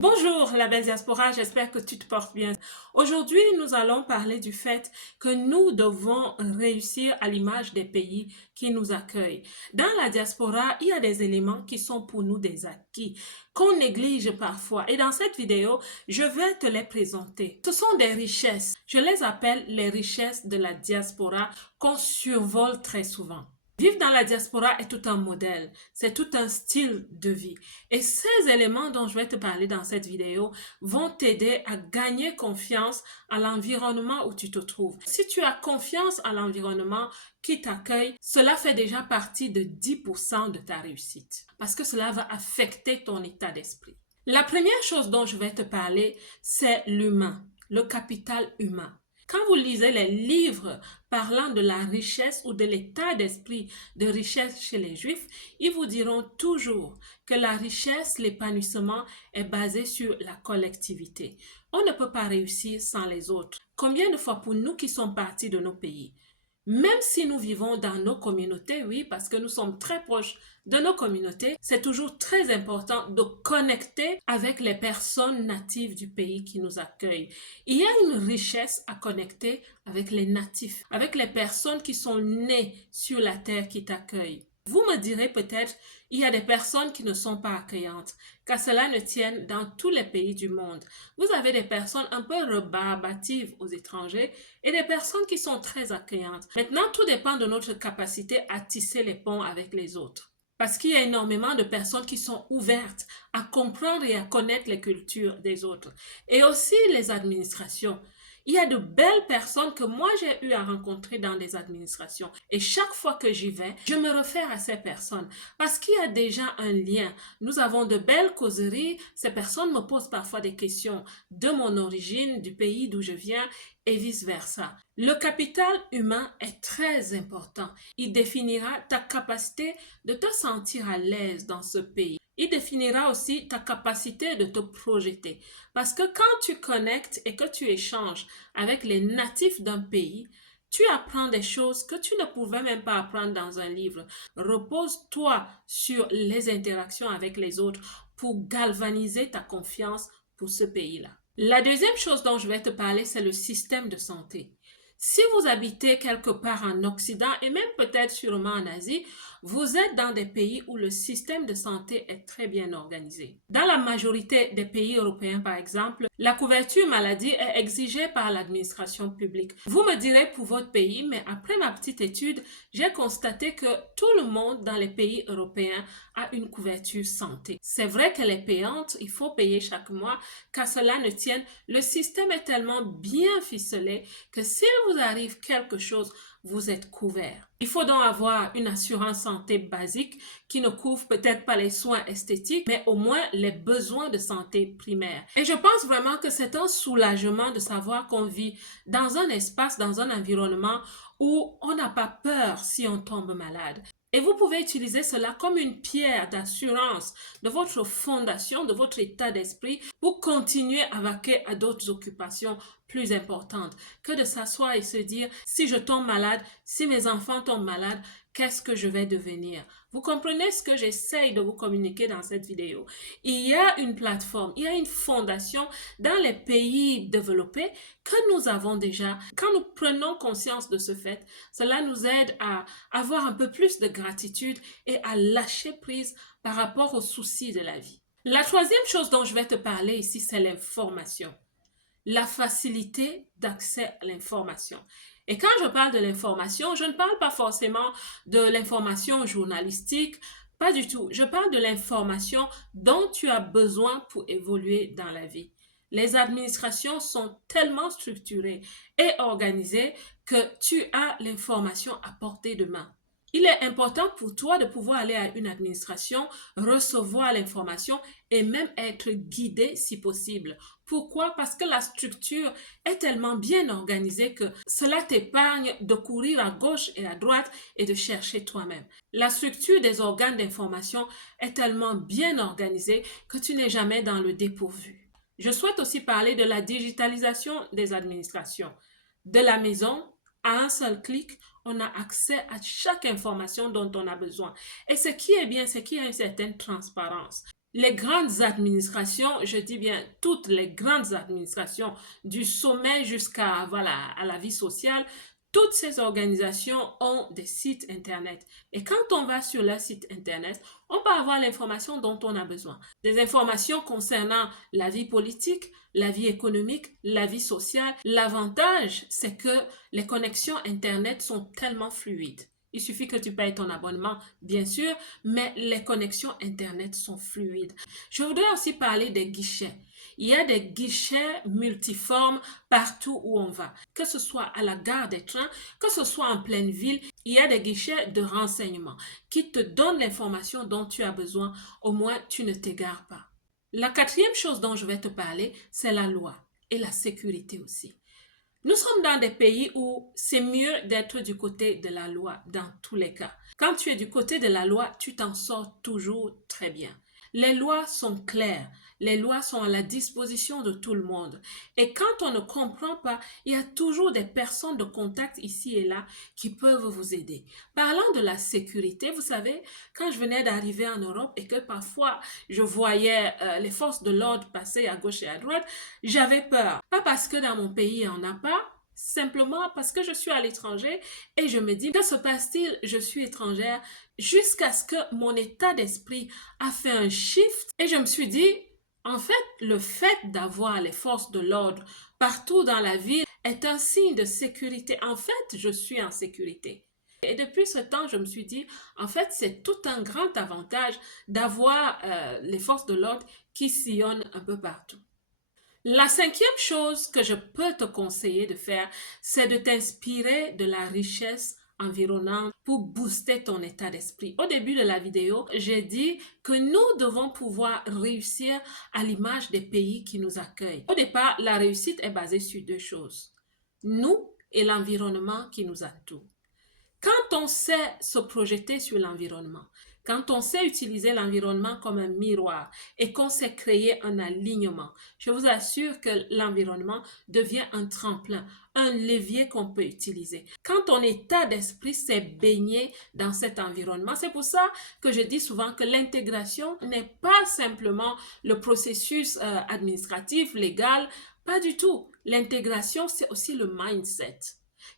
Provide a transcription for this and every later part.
Bonjour la belle diaspora, j'espère que tu te portes bien. Aujourd'hui, nous allons parler du fait que nous devons réussir à l'image des pays qui nous accueillent. Dans la diaspora, il y a des éléments qui sont pour nous des acquis, qu'on néglige parfois. Et dans cette vidéo, je vais te les présenter. Ce sont des richesses. Je les appelle les richesses de la diaspora qu'on survole très souvent. Vivre dans la diaspora est tout un modèle, c'est tout un style de vie. Et ces éléments dont je vais te parler dans cette vidéo vont t'aider à gagner confiance à l'environnement où tu te trouves. Si tu as confiance à l'environnement qui t'accueille, cela fait déjà partie de 10% de ta réussite. Parce que cela va affecter ton état d'esprit. La première chose dont je vais te parler, c'est l'humain, le capital humain. Quand vous lisez les livres parlant de la richesse ou de l'état d'esprit de richesse chez les Juifs, ils vous diront toujours que la richesse, l'épanouissement est basé sur la collectivité. On ne peut pas réussir sans les autres. Combien de fois pour nous qui sommes partis de nos pays, même si nous vivons dans nos communautés, oui, parce que nous sommes très proches de nos communautés, c'est toujours très important de connecter avec les personnes natives du pays qui nous accueillent. Il y a une richesse à connecter avec les natifs, avec les personnes qui sont nées sur la terre qui t'accueillent. Vous me direz peut-être, il y a des personnes qui ne sont pas accueillantes, qu'à cela ne tienne dans tous les pays du monde. Vous avez des personnes un peu rebarbatives aux étrangers et des personnes qui sont très accueillantes. Maintenant, tout dépend de notre capacité à tisser les ponts avec les autres. Parce qu'il y a énormément de personnes qui sont ouvertes à comprendre et à connaître les cultures des autres. Et aussi les administrations. Il y a de belles personnes que moi j'ai eu à rencontrer dans des administrations. Et chaque fois que j'y vais, je me réfère à ces personnes parce qu'il y a déjà un lien. Nous avons de belles causeries. Ces personnes me posent parfois des questions de mon origine, du pays d'où je viens et vice-versa. Le capital humain est très important. Il définira ta capacité de te sentir à l'aise dans ce pays. Il définira aussi ta capacité de te projeter. Parce que quand tu connectes et que tu échanges avec les natifs d'un pays, tu apprends des choses que tu ne pouvais même pas apprendre dans un livre. Repose-toi sur les interactions avec les autres pour galvaniser ta confiance pour ce pays-là. La deuxième chose dont je vais te parler, c'est le système de santé. Si vous habitez quelque part en Occident et même peut-être sûrement en Asie, vous êtes dans des pays où le système de santé est très bien organisé. Dans la majorité des pays européens, par exemple, la couverture maladie est exigée par l'administration publique. Vous me direz pour votre pays, mais après ma petite étude, j'ai constaté que tout le monde dans les pays européens a une couverture santé. C'est vrai qu'elle est payante, il faut payer chaque mois, qu'à cela ne tienne, le système est tellement bien ficelé que s'il vous arrive quelque chose, vous êtes couvert. Il faut donc avoir une assurance santé basique qui ne couvre peut-être pas les soins esthétiques, mais au moins les besoins de santé primaires. Et je pense vraiment que c'est un soulagement de savoir qu'on vit dans un espace, dans un environnement où on n'a pas peur si on tombe malade. Et vous pouvez utiliser cela comme une pierre d'assurance de votre fondation, de votre état d'esprit pour continuer à vaquer à d'autres occupations plus importantes que de s'asseoir et se dire si je tombe malade, si mes enfants tombent malades, qu'est-ce que je vais devenir? Vous comprenez ce que j'essaye de vous communiquer dans cette vidéo. Il y a une plateforme, il y a une fondation dans les pays développés que nous avons déjà. Quand nous prenons conscience de ce fait, cela nous aide à avoir un peu plus de gratitude et à lâcher prise par rapport aux soucis de la vie. La troisième chose dont je vais te parler ici, c'est l'information. La facilité d'accès à l'information. Et quand je parle de l'information, je ne parle pas forcément de l'information journalistique, pas du tout. Je parle de l'information dont tu as besoin pour évoluer dans la vie. Les administrations sont tellement structurées et organisées que tu as l'information à portée de main. Il est important pour toi de pouvoir aller à une administration, recevoir l'information et même être guidé si possible. Pourquoi? Parce que la structure est tellement bien organisée que cela t'épargne de courir à gauche et à droite et de chercher toi-même. La structure des organes d'information est tellement bien organisée que tu n'es jamais dans le dépourvu. Je souhaite aussi parler de la digitalisation des administrations. De la maison, à un seul clic, on a accès à chaque information dont on a besoin. Et ce qui est bien, c'est qu'il y a une certaine transparence. Les grandes administrations, je dis bien toutes les grandes administrations, du sommet jusqu'à voilà, à la vie sociale, toutes ces organisations ont des sites internet. Et quand on va sur leur site internet, on peut avoir l'information dont on a besoin. Des informations concernant la vie politique, la vie économique, la vie sociale. L'avantage, c'est que les connexions internet sont tellement fluides. Il suffit que tu payes ton abonnement, bien sûr, mais les connexions Internet sont fluides. Je voudrais aussi parler des guichets. Il y a des guichets multiformes partout où on va, que ce soit à la gare des trains, que ce soit en pleine ville. Il y a des guichets de renseignement qui te donnent l'information dont tu as besoin. Au moins, tu ne t'égares pas. La quatrième chose dont je vais te parler, c'est la loi et la sécurité aussi. Nous sommes dans des pays où c'est mieux d'être du côté de la loi dans tous les cas. Quand tu es du côté de la loi, tu t'en sors toujours très bien. Les lois sont claires, les lois sont à la disposition de tout le monde. Et quand on ne comprend pas, il y a toujours des personnes de contact ici et là qui peuvent vous aider. Parlant de la sécurité, vous savez, quand je venais d'arriver en Europe et que parfois je voyais les forces de l'ordre passer à gauche et à droite, j'avais peur. Pas parce que dans mon pays, il n'y en a pas, simplement parce que je suis à l'étranger et je me dis, que se passe-t-il? Je suis étrangère jusqu'à ce que mon état d'esprit a fait un shift et je me suis dit, en fait, le fait d'avoir les forces de l'ordre partout dans la ville est un signe de sécurité. En fait, je suis en sécurité. Et depuis ce temps, je me suis dit, en fait, c'est tout un grand avantage d'avoir les forces de l'ordre qui sillonnent un peu partout. La cinquième chose que je peux te conseiller de faire, c'est de t'inspirer de la richesse environnante pour booster ton état d'esprit. Au début de la vidéo, j'ai dit que nous devons pouvoir réussir à l'image des pays qui nous accueillent. Au départ, la réussite est basée sur deux choses. Nous et l'environnement qui nous entoure. Quand on sait se projeter sur l'environnement, quand on sait utiliser l'environnement comme un miroir et qu'on sait créer un alignement, je vous assure que l'environnement devient un tremplin, un levier qu'on peut utiliser. Quand ton état d'esprit s'est baigné dans cet environnement, c'est pour ça que je dis souvent que l'intégration n'est pas simplement le processus administratif, légal, pas du tout. L'intégration, c'est aussi le mindset.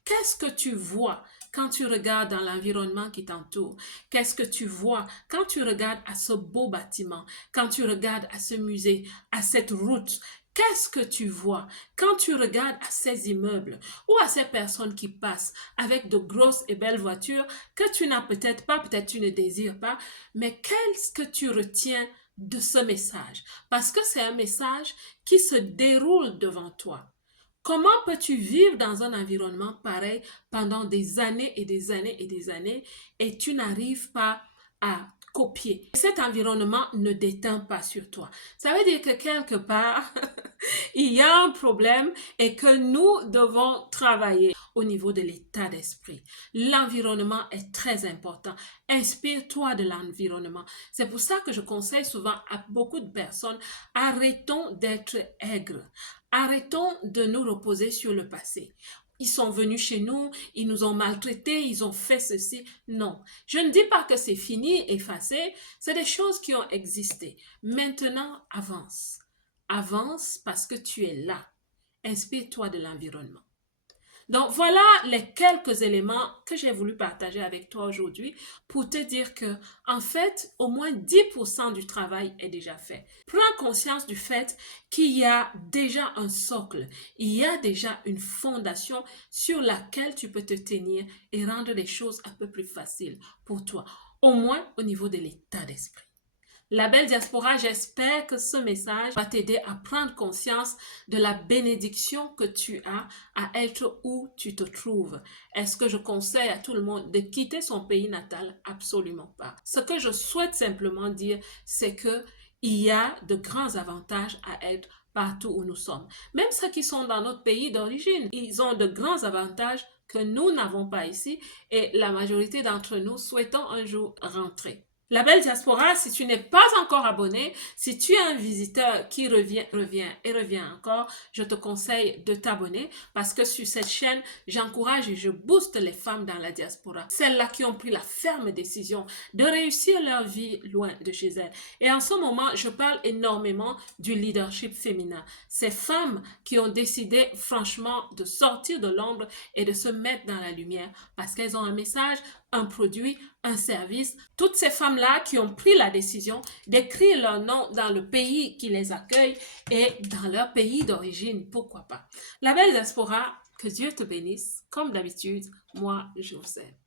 Qu'est-ce que tu vois quand tu regardes dans l'environnement qui t'entoure? Qu'est-ce que tu vois quand tu regardes à ce beau bâtiment, quand tu regardes à ce musée, à cette route? Qu'est-ce que tu vois quand tu regardes à ces immeubles ou à ces personnes qui passent avec de grosses et belles voitures que tu n'as peut-être pas, peut-être tu ne désires pas, mais qu'est-ce que tu retiens de ce message? Parce que c'est un message qui se déroule devant toi. Comment peux-tu vivre dans un environnement pareil pendant des années et des années et des années et tu n'arrives pas à copier? Cet environnement ne déteint pas sur toi. Ça veut dire que quelque part, il y a un problème et que nous devons travailler au niveau de l'état d'esprit. L'environnement est très important. Inspire-toi de l'environnement. C'est pour ça que je conseille souvent à beaucoup de personnes, arrêtons d'être aigres. Arrêtons de nous reposer sur le passé. Ils sont venus chez nous, ils nous ont maltraités, ils ont fait ceci. Non, je ne dis pas que c'est fini, effacé. C'est des choses qui ont existé. Maintenant, avance. Avance parce que tu es là. Inspire-toi de l'environnement. Donc voilà les quelques éléments que j'ai voulu partager avec toi aujourd'hui pour te dire que, en fait, au moins 10% du travail est déjà fait. Prends conscience du fait qu'il y a déjà un socle, il y a déjà une fondation sur laquelle tu peux te tenir et rendre les choses un peu plus faciles pour toi, au moins au niveau de l'état d'esprit. La belle diaspora, j'espère que ce message va t'aider à prendre conscience de la bénédiction que tu as à être où tu te trouves. Est-ce que je conseille à tout le monde de quitter son pays natal? Absolument pas. Ce que je souhaite simplement dire, c'est que il y a de grands avantages à être partout où nous sommes. Même ceux qui sont dans notre pays d'origine, ils ont de grands avantages que nous n'avons pas ici et la majorité d'entre nous souhaitons un jour rentrer. La belle diaspora, si tu n'es pas encore abonné, si tu es un visiteur qui revient encore, je te conseille de t'abonner parce que sur cette chaîne, j'encourage et je booste les femmes dans la diaspora. Celles-là qui ont pris la ferme décision de réussir leur vie loin de chez elles. Et en ce moment, je parle énormément du leadership féminin. Ces femmes qui ont décidé franchement de sortir de l'ombre et de se mettre dans la lumière parce qu'elles ont un message, un produit, un service. Toutes ces femmes-là qui ont pris la décision d'écrire leur nom dans le pays qui les accueille et dans leur pays d'origine, pourquoi pas. La belle diaspora, que Dieu te bénisse. Comme d'habitude, moi, je vous aime.